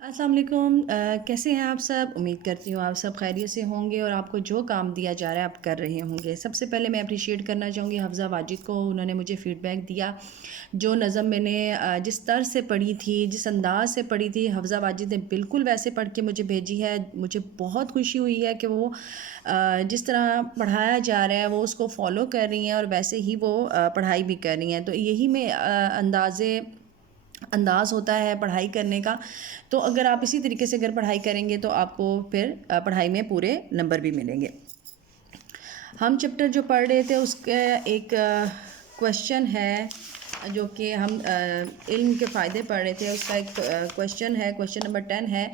अस्सलाम वालेकुम। कैसे हैं आप सब? उम्मीद करती हूँ आप सब खैरियत से होंगे और आपको जो काम दिया जा रहा है आप कर रहे होंगे। सबसे पहले मैं अप्रिशिएट करना चाहूँगी हफ्ज़ा वाजिद को। उन्होंने मुझे फ़ीडबैक दिया। जो नज़म मैंने जिस तर्ज से पढ़ी थी, जिस अंदाज़ से पढ़ी थी, हफ्ज़ा वाजिद ने बिल्कुल वैसे पढ़ के मुझे भेजी है। मुझे बहुत खुशी हुई है कि वो जिस तरह पढ़ाया जा रहा है वो उसको फ़ॉलो कर रही हैं और वैसे ही वो पढ़ाई भी कर रही हैं। तो यही में अंदाज़ होता है पढ़ाई करने का। तो अगर आप इसी तरीके से अगर पढ़ाई करेंगे तो आपको फिर पढ़ाई में पूरे नंबर भी मिलेंगे। हम चैप्टर जो पढ़ रहे थे उसका एक क्वेश्चन है जो कि हम इल्म के फ़ायदे पढ़ रहे थे। उसका एक क्वेश्चन है, क्वेश्चन नंबर 10 है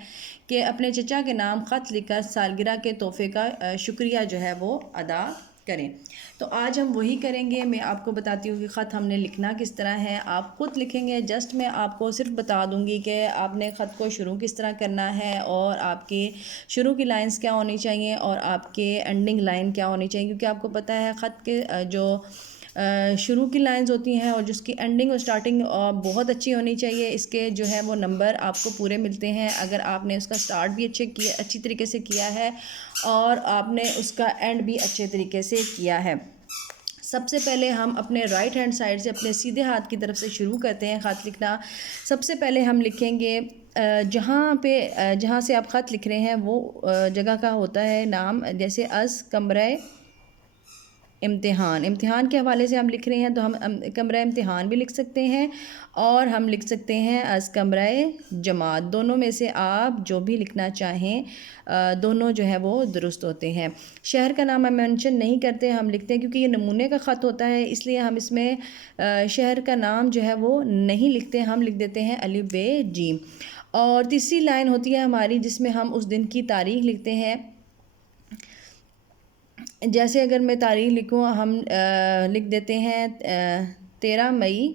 कि अपने चचा के नाम ख़त लिखकर सालगिरह के तोहफ़े का शुक्रिया जो है वो अदा करें। तो आज हम वही करेंगे। मैं आपको बताती हूँ कि ख़त हमने लिखना किस तरह है। आप ख़ुद लिखेंगे। जस्ट मैं आपको सिर्फ बता दूँगी कि आपने ख़त को शुरू किस तरह करना है और आपके शुरू की लाइंस क्या होनी चाहिए और आपके एंडिंग लाइन क्या होनी चाहिए, क्योंकि आपको पता है ख़त के जो शुरू की लाइंस होती हैं और जिसकी एंडिंग और स्टार्टिंग बहुत अच्छी होनी चाहिए। इसके जो है वो नंबर आपको पूरे मिलते हैं अगर आपने उसका स्टार्ट भी अच्छी तरीके से किया है और आपने उसका एंड भी अच्छे तरीके से किया है। सबसे पहले हम अपने राइट हैंड साइड से अपने सीधे हाथ की तरफ से शुरू करते हैं ख़त लिखना। सबसे पहले हम लिखेंगे जहाँ से आप ख़त लिख रहे हैं वो जगह का होता है नाम। जैसे अज़ कमरा इम्तिहान, इम्तिहान के हवाले से हम लिख रहे हैं तो हम कमरा इम्तिहान भी लिख सकते हैं और हम लिख सकते हैं अज़ कमरा जमात। दोनों में से आप जो भी लिखना चाहें दोनों जो है वो दुरुस्त होते हैं। शहर का नाम हम मेंशन नहीं करते, हम लिखते हैं क्योंकि ये नमूने का ख़त होता है, इसलिए हम इसमें शहर का नाम जो है वो नहीं लिखते, हम लिख देते हैं अलिफ बे जीम। और तीसरी लाइन होती है हमारी जिसमें हम उस दिन की तारीख़ लिखते हैं। जैसे अगर मैं तारीख़ लिखूँ हम लिख देते हैं 13 मई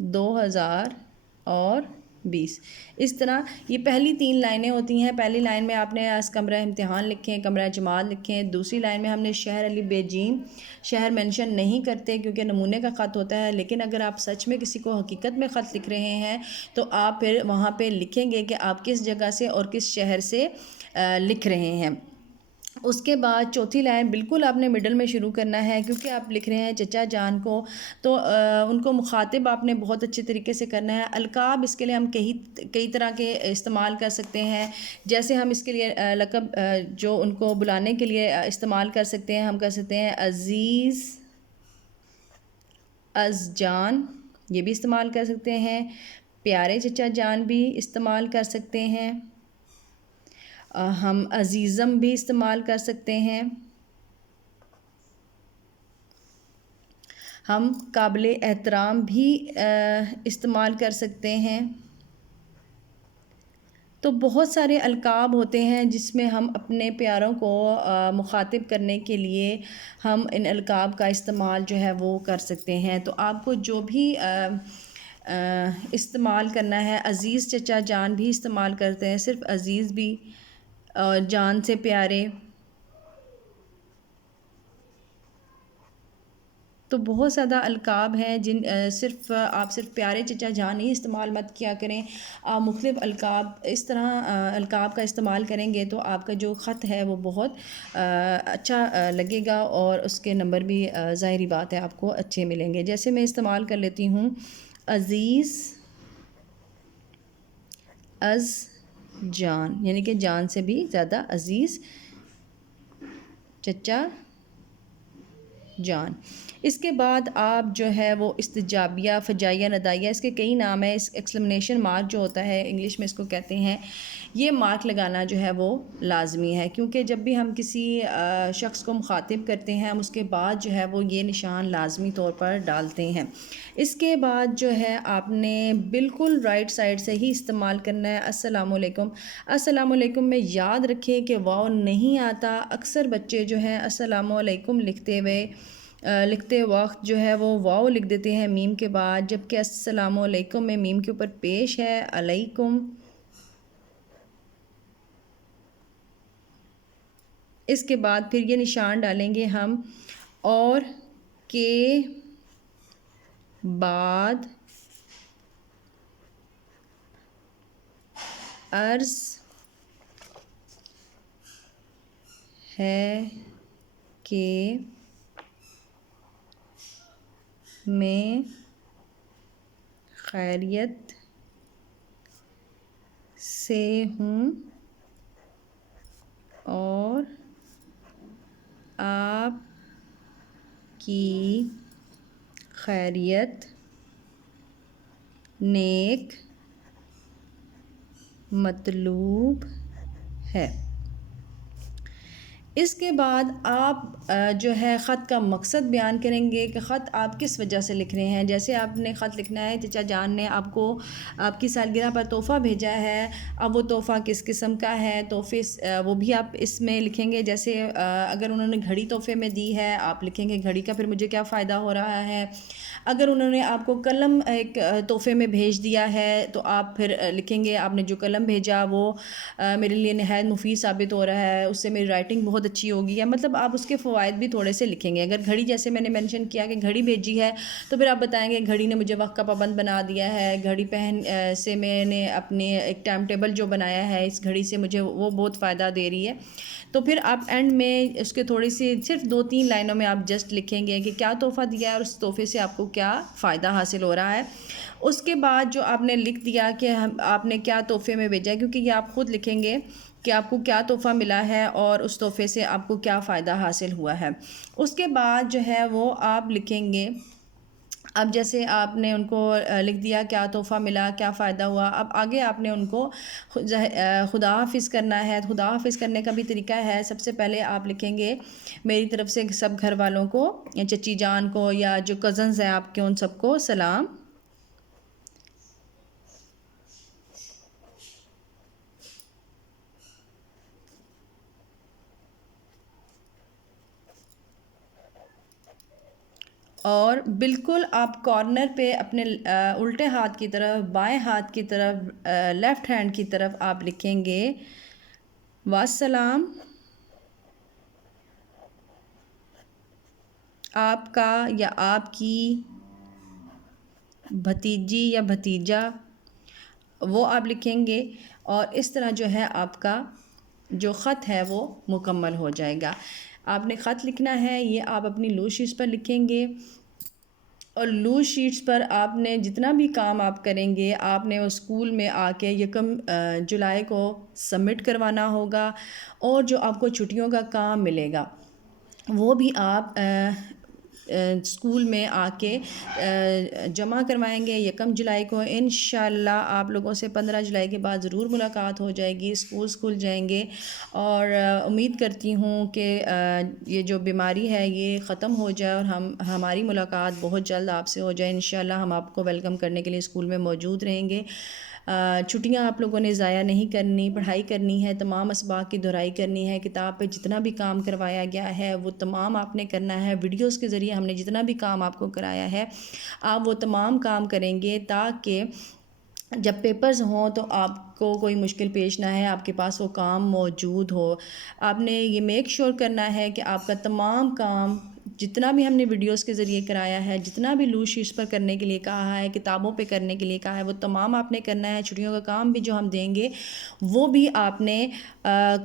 2020। इस तरह ये पहली 3 लाइनें होती हैं। पहली लाइन में आपने अज़ कमरा इम्तिहान लिखें, कमरा जमात लिखें। दूसरी लाइन में हमने शहर अलिफ बे जीम, शहर मेंशन नहीं करते क्योंकि नमूने का ख़त होता है। लेकिन अगर आप सच में किसी को हकीकत में ख़त लिख रहे हैं तो आप फिर वहाँ पे लिखेंगे कि आप किस जगह से और किस शहर से लिख रहे हैं। उसके बाद चौथी लाइन बिल्कुल आपने मिडल में शुरू करना है क्योंकि आप लिख रहे हैं चचा जान को, तो उनको मुखातिब आपने बहुत अच्छे तरीके से करना है। अलकाब इसके लिए हम कई तरह के इस्तेमाल कर सकते हैं। जैसे हम इसके लिए लक़ब जो उनको बुलाने के लिए इस्तेमाल कर सकते हैं, हम कर सकते हैं अज़ीज़, अज़जान, ये भी इस्तेमाल कर सकते हैं। प्यारे चचा जान भी इस्तेमाल कर सकते हैं। हम अज़ीज़म भी इस्तेमाल कर सकते हैं। हम काबिल एहतराम भी इस्तेमाल कर सकते हैं। तो बहुत सारे अलकाब होते हैं जिसमें हम अपने प्यारों को मुखातिब करने के लिए हम इन अलकाब का इस्तेमाल जो है वो कर सकते हैं। तो आपको जो भी इस्तेमाल करना है, अज़ीज़ चचा जान भी इस्तेमाल करते हैं, सिर्फ अज़ीज़ भी और जान से प्यारे। तो बहुत ज़्यादा अलकाब हैं आप सिर्फ प्यारे चचा जान ही इस्तेमाल मत किया करें। आप मुख्तलिफ़ अलकाब इस तरह अलकाब का इस्तेमाल करेंगे तो आपका जो ख़त है वो बहुत अच्छा लगेगा और उसके नंबर भी ज़ाहिरी बात है आपको अच्छे मिलेंगे। जैसे मैं इस्तेमाल कर लेती हूँ अज़ीज़, अज़ जान, यानी कि जान से भी ज़्यादा अज़ीज़ चचा जान। इसके बाद आप जो है वो इस्तिजाबिया, फ़जाइया, नदाइया, इसके कई नाम है। इस एक्सक्लेमेशन मार्क जो होता है इंग्लिश में इसको कहते हैं, ये मार्क लगाना जो है वो लाजमी है क्योंकि जब भी हम किसी शख्स को मुखातिब करते हैं हम उसके बाद जो है वो ये निशान लाजमी तौर पर डालते हैं। इसके बाद जो है आपने बिल्कुल राइट साइड से ही इस्तेमाल करना है अस्सलामुअलैकुम। अस्सलामुअलैकुम में याद रखें कि वाव नहीं आता। अक्सर बच्चे जो हैं अस्सलामुअलैकुम लिखते वक्त जो है वो वाव लिख देते हैं मीम के बाद, जबकि अस्सलामुअलैकुम में मीम के ऊपर पेश है अलैकुम। इसके बाद फिर ये निशान डालेंगे हम और के बाद عرض ہے کہ میں خیریت سے ہوں اور آپ کی خیریت نیک مطلوب ہے۔ اس کے بعد آپ جو ہے خط کا مقصد بیان کریں گے کہ خط آپ کس وجہ سے لکھ رہے ہیں۔ جیسے آپ نے خط لکھنا ہے چچا جان نے آپ کو آپ کی سالگرہ پر تحفہ بھیجا ہے، اب وہ تحفہ کس قسم کا ہے، تحفے وہ بھی آپ اس میں لکھیں گے۔ جیسے اگر انہوں نے گھڑی تحفے میں دی ہے، آپ لکھیں گے گھڑی کا پھر مجھے کیا فائدہ ہو رہا ہے۔ اگر انہوں نے آپ کو قلم ایک تحفے میں بھیج دیا ہے تو آپ پھر لکھیں گے آپ نے جو قلم بھیجا وہ میرے لیے نہایت مفید ثابت ہو رہا ہے، اس سے میری رائٹنگ بہت اچھی ہوگی، یا مطلب آپ اس کے فوائد بھی تھوڑے سے لکھیں گے۔ اگر گھڑی جیسے میں نے مینشن کیا کہ گھڑی بھیجی ہے تو پھر آپ بتائیں گے گھڑی نے مجھے وقت کا پابند بنا دیا ہے، گھڑی پہن سے میں نے اپنے ایک ٹائم ٹیبل جو بنایا ہے اس گھڑی سے مجھے وہ بہت فائدہ دے رہی ہے۔ تو پھر آپ اینڈ میں اس کے تھوڑی سی صرف 2-3 لائنوں میں آپ جسٹ لکھیں گے کہ کیا تحفہ دیا ہے اور اس تحفے سے آپ کو کیا فائدہ حاصل ہو رہا ہے۔ اس کے بعد جو آپ نے لکھ دیا کہ آپ نے کیا تحفے میں بھیجا ہے، کیونکہ یہ آپ خود لکھیں گے کہ آپ کو کیا تحفہ ملا ہے اور اس تحفے سے آپ کو کیا فائدہ حاصل ہوا ہے۔ اس کے بعد جو ہے وہ آپ لکھیں گے، اب جیسے آپ نے ان کو لکھ دیا کیا تحفہ ملا، کیا فائدہ ہوا، اب آگے آپ نے ان کو خدا حافظ کرنا ہے۔ خدا حافظ کرنے کا بھی طریقہ ہے، سب سے پہلے آپ لکھیں گے میری طرف سے سب گھر والوں کو، چچی جان کو یا جو کزنز ہیں آپ کے ان سب کو سلام۔ اور بالکل آپ کارنر پہ اپنے الٹے ہاتھ کی طرف، بائیں ہاتھ کی طرف، لیفٹ ہینڈ کی طرف آپ لکھیں گے والسلام، آپ کا یا آپ کی بھتیجی یا بھتیجا، وہ آپ لکھیں گے، اور اس طرح جو ہے آپ کا جو خط ہے وہ مکمل ہو جائے گا۔ آپ نے خط لکھنا ہے، یہ آپ اپنی لوز شیٹس پر لکھیں گے، اور لوز شیٹس پر آپ نے جتنا بھی کام آپ کریں گے آپ نے اسکول میں آ کے 1 جولائی کو سبمٹ کروانا ہوگا، اور جو آپ کو چھٹیوں کا کام ملے گا وہ بھی آپ اسکول میں آ کے جمع کروائیں گے 1 جولائی کو۔ انشاءاللہ آپ لوگوں سے 15 جولائی کے بعد ضرور ملاقات ہو جائے گی، اسکولز کھل جائیں گے، اور امید کرتی ہوں کہ یہ جو بیماری ہے یہ ختم ہو جائے اور ہماری ملاقات بہت جلد آپ سے ہو جائے۔ انشاءاللہ ہم آپ کو ویلکم کرنے کے لیے اسکول میں موجود رہیں گے۔ چھٹیاں آپ لوگوں نے ضائع نہیں کرنی، پڑھائی کرنی ہے، تمام اسباق کی دہرائی کرنی ہے، کتاب پہ جتنا بھی کام کروایا گیا ہے وہ تمام آپ نے کرنا ہے، ویڈیوز کے ذریعے ہم نے جتنا بھی کام آپ کو کرایا ہے آپ وہ تمام کام کریں گے، تاکہ جب پیپرز ہوں تو آپ کو کوئی مشکل پیش نہ ہے، آپ کے پاس وہ کام موجود ہو۔ آپ نے یہ میک شور کرنا ہے کہ آپ کا تمام کام جتنا بھی ہم نے ویڈیوز کے ذریعے کرایا ہے، جتنا بھی لوز شیٹس پر کرنے کے لیے کہا ہے، کتابوں پہ کرنے کے لیے کہا ہے، وہ تمام آپ نے کرنا ہے۔ چھٹیوں کا کام بھی جو ہم دیں گے وہ بھی آپ نے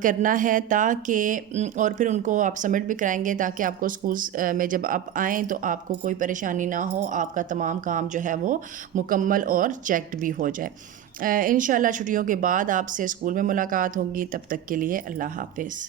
کرنا ہے، تاکہ اور پھر ان کو آپ سبمٹ بھی کرائیں گے تاکہ آپ کو اسکولز میں جب آپ آئیں تو آپ کو کوئی پریشانی نہ ہو، آپ کا تمام کام جو ہے وہ مکمل اور چیکڈ بھی ہو جائے۔ انشاءاللہ چھٹیوں کے بعد آپ سے اسکول میں ملاقات ہوگی، تب تک کے لیے اللہ حافظ۔